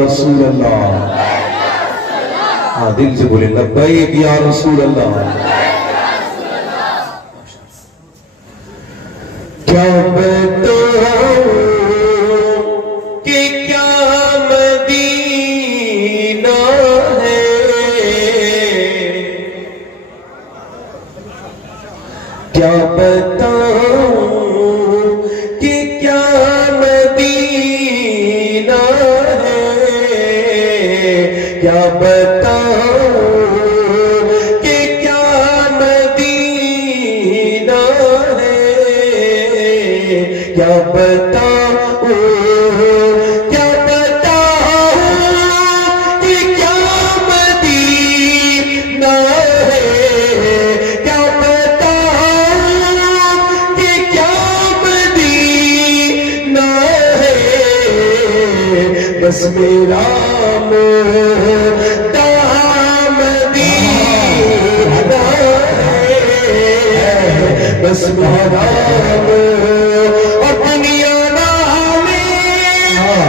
رسول اللہ، ہاں دل سے بولے لبیک یا رسول اللہ۔ کیا بتاؤں کہ کیا مدینہ ہے، کیا بتاؤں کہ کیا مدینہ ہے، کیا بتاؤں کہ کیا مدینہ ہے، کیا بتاؤں، کیا بتاؤں کہ کیا مدینہ ہے، کیا بتاؤں کہ کیا مدینہ ہے، بس میرا بس میرا اور دنیا میں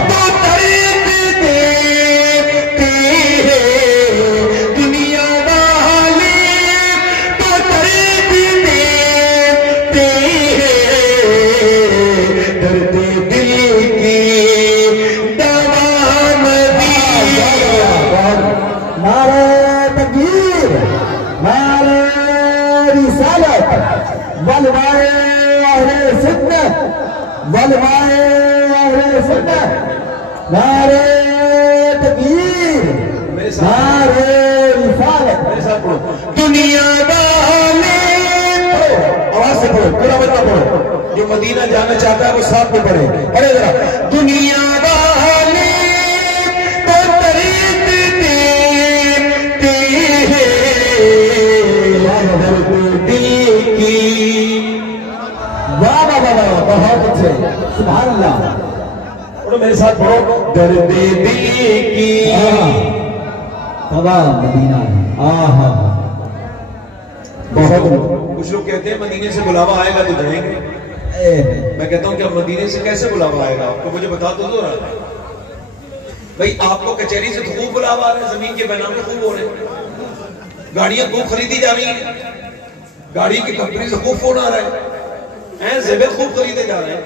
تو درد دیتے ہیں، دنیا والے تو درد دیتے ہیں، درد دل کی دوا مدینہ۔ نعرہ تکبیر، نعرہ رسالت، ولوائے اہل سنت، ولوائے اہل سنت، نعرہ تکبیر، نعرہ رسالت۔ دنیا والے، آواز سے پڑھو، پورا بتا پڑھو، جو مدینہ جانا چاہتا ہے وہ ساتھ میں پڑھے، پڑھے ذرا۔ دنیا والے تو درد دیتے ہیں، درد دل کی، واہ واہ واہ واہ، بہت اچھے، سبحان اللہ۔ پڑھو میرے ساتھ پڑھو، درد دل کی تمام مدینہ ہے۔ آہا بہت کچھ لوگ کہتے ہیں مدینے سے بلاوا آئے گا تو جائیں گے، میں کہتا ہوں کہ اب مدینے سے کیسے بلاوا آئے گا، آپ کو مجھے بتا تو دو رہا ہے بھئی، آپ کو کچہری سے خوب بلاوا آ رہے ہیں، زمین کے بینامے خوب ہو رہے ہیں، گاڑیاں خوب خریدی جا رہی ہیں، گاڑی کی کمپنی سے خوب فون آ رہا ہے، زیور خوب خریدے جا رہے ہیں،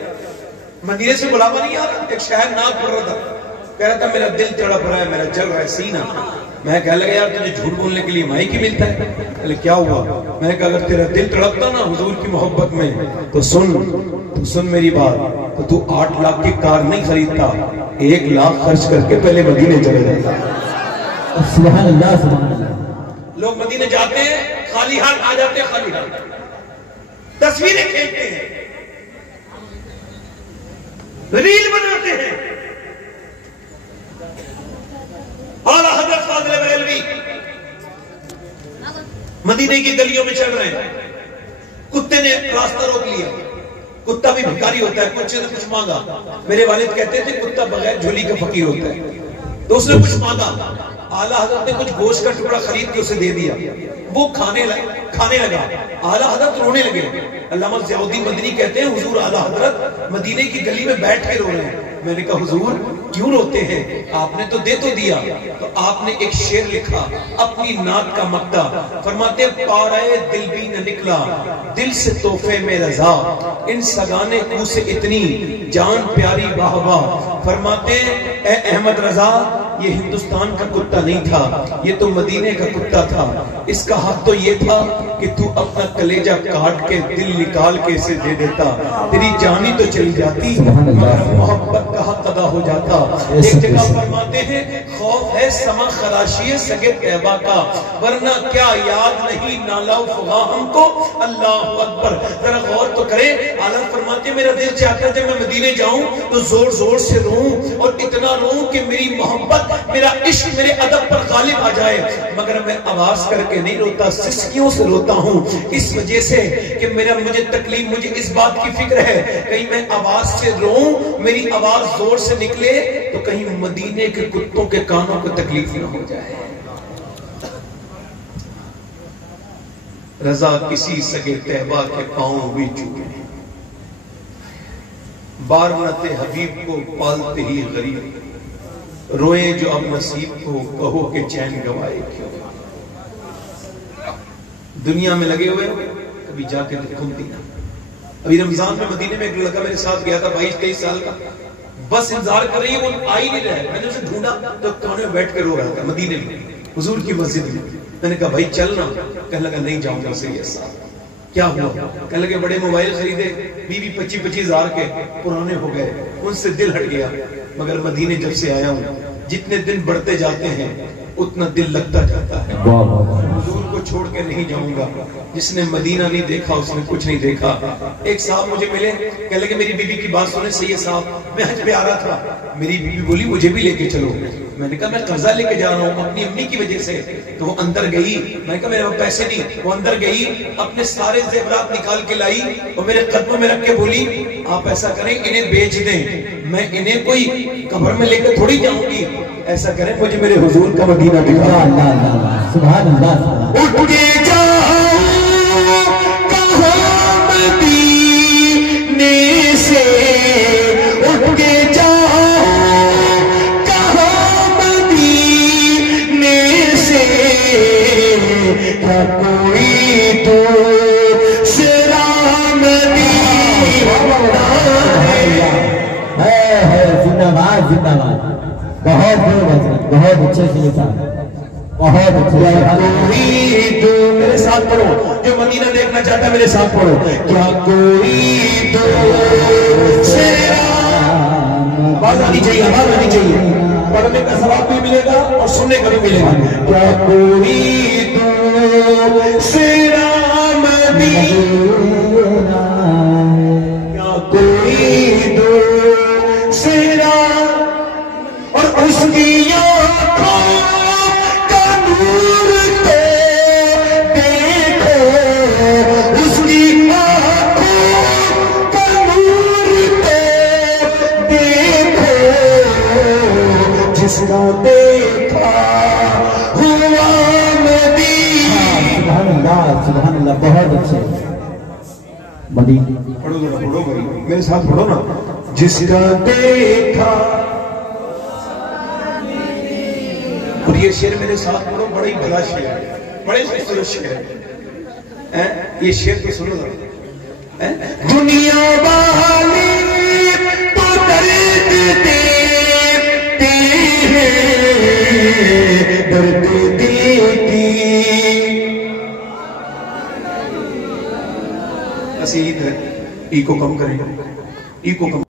مدینے سے بلاوا نہیں آ رہا۔ ایک شہر ناک پڑ رہا تھا، کہہ رہا تھا میرا دل تڑپ رہا ہے، میرا جل رہا ہے سینہ۔ میں کہہ لگا یار تجھے جھوٹ بولنے کے لیے مائک ہی ملتا ہے، کہہ لگا کیا ہوا؟ میں کہا اگر تیرا دل تڑپتا نا حضور کی محبت میں تو سن میری بات، تو تو 8 لاکھ کی کار نہیں خریدتا، 1 لاکھ خرچ کر کے پہلے مدینے چلے جاتا۔ سبحان اللہ، سبحان اللہ۔ لوگ مدینے جاتے ہیں خالی ہاتھ آ جاتے ہیں، خالی ہاتھ تصویریں کھینچتے ہیں، ریل بناتے ہیں۔ اعلیٰ حضرت فاضل بریلوی مدینے کی گلیوں میں چل رہے ہیں، کتے نے راستہ روک لیا، کتا بھی بھکاری ہوتا ہے، کچھ نے کچھ مانگا، میرے والد کہتے تھے کتا بغیر جھولی کا فقیر ہوتا ہے، تو اس نے کچھ مانگا، اعلیٰ حضرت نے کچھ گوشت کا ٹکڑا خرید کے اسے دے دیا، وہ کھانے لگا، اعلیٰ حضرت رونے لگے۔ علامہ ضیاء الدین مدنی کہتے ہیں حضور اعلیٰ حضرت مدینے کی گلی میں بیٹھ کے رو رہے ہیں۔ میں نے کہا حضور کیوں روتے ہیں، آپ نے تو دے تو دیا۔ تو آپ نے ایک شعر لکھا اپنی نعت کا مقطع، فرماتے ہیں پارے دل بھی نہ نکلا دل سے تحفے میں رضا، ان سگانے کو سے اتنی جان پیاری واہ واہ۔ فرماتے ہیں اے احمد رضا یہ ہندوستان کا کتا نہیں تھا، یہ تو مدینے کا کتا تھا، اس کا حق تو یہ تھا کہ تو اپنا کلیجہ کاٹ کے دل نکال کے اسے دے دیتا، تیری جانی تو چلی جاتی مگر محبت کا حق ادا ہو جاتا۔ ایک جگہ فرماتے ہیں خوف ہے سما خراشی سگے طیبہ کا، ورنہ کیا یاد نہیں نالا و فغا ہم کو، اللہ اکبر۔ ذرا غور تو کریں، اعلیٰ فرماتے ہیں میرا دل چاہتا ہے جب میں مدینے جاؤں تو زور زور سے روں اور اتنا روں کہ میری محبت میرا عشق میرے ادب پر غالب آ جائے، مگر میں آواز کر کے نہیں روتا، سسکیوں سے روتا ہوں، اس وجہ سے کہ مجھے تکلیف، مجھے اس بات کی فکر ہے کہیں میں آواز سے روں، میری آواز زور سے نکلے تو کہیں مدینے کے کتوں کے کانوں کو تکلیف نہ ہو جائے۔ رضا کسی سگے طیبہ کے پاؤں بھی چوکے، بارنت حبیب کو پالتے ہی غریب، روئیں جو اب نصیب کو کہو کہ چین گوائے کیوں. دنیا میں لگے ہوئے کبھی جا کے کھلتی نہ. ابھی رمضان میں مدینے میں ایک لڑکا میرے ساتھ گیا تھا 22-23 سال کا, بس انتظار کر رہی ہے وہ آ ہی نہیں رہا ہے. میں نے اسے ڈھونڈا تو کونے میں بیٹھ کے رو رہا تھا مدینے میں حضور کی مسجد میں. میں نے کہا بھائی چلنا, کہنے لگا نہیں جاؤں گا. صحیح ہے صاحب کیا ہوا؟ کہنے لگے بڑے موبائل خریدے 20-25 ہزار کے, پرانے ہو گئے, ان سے دل ہٹ گیا. مگر مدینے جب سے آیا ہوں جتنے دن بڑھتے جاتے ہیں اتنا دل لگتا جاتا ہے. حضور کو چھوڑ کے نہیں جاؤں گا. جس نے مدینہ نہیں دیکھا اس نے کچھ نہیں دیکھا. ایک صاحب مجھے ملے, کہنے لگے میری بیوی کی بات سنیں. سید صاحب میں حج پہ آ رہا تھا, میری بیوی بولی مجھے بھی لے کے چلو. میں نے کہا میں قرضہ لے کے جا رہا ہوں اپنی امی کی وجہ سے. تو وہ اندر گئی, میں نے کہا میرے پاس پیسے نہیں. وہ اندر گئی, اپنے سارے زیورات نکال کے لائی اور میرے قدموں میں رکھ کے بولی آپ ایسا کریں انہیں بیچ دیں, میں انہیں کوئی قبر میں لے کے تھوڑی جاؤں گی. ایسا کریں مجھے میرے حضور کا مدینہ دکھا. سبحان اللہ. اٹھ کے جاؤں کہاں مدینے سے, اٹھ کے جاؤں کہاں مدینے سے, کیا کوئی دوسرا مدینہ ہے. زندہ باد زندہ باد. بہت بہت اچھے سے لکھا, بہت اچھے. میرے ساتھ پڑھو, جو مدینہ دیکھنا چاہتا ہے میرے ساتھ پڑھو. کیا کوئی دوسرا, آواز آنی چاہیے, آواز آنی چاہیے. پڑھنے کا ثواب بھی ملے گا اور سننے کا بھی ملے گا. کیا کوئی دوسرا مدینہ, کیا کوئی دوسرا, اور اس کی آنکھوں کا نور تو دیکھو, اس کی آنکھوں کا نور تو دیکھو, جس کا دیکھا ہوا مدینہ. سبحان اللہ سبحان اللہ. بہت اچھے مدینہ. پڑھو ذرا, پڑھو بھائی میرے ساتھ پڑھو نا. جس کا دیکھا, اور یہ شعر میرے ساتھ پڑھو, بڑا ہی بڑا شعر ہے, بڑے خوبصورت شعر ہے. یہ شعر تو سنو ذرا. دنیا والی تو درد دیتے ہیں, درد دیتی. بس یہی ہے, ای کو کم کریں, ای کو کم.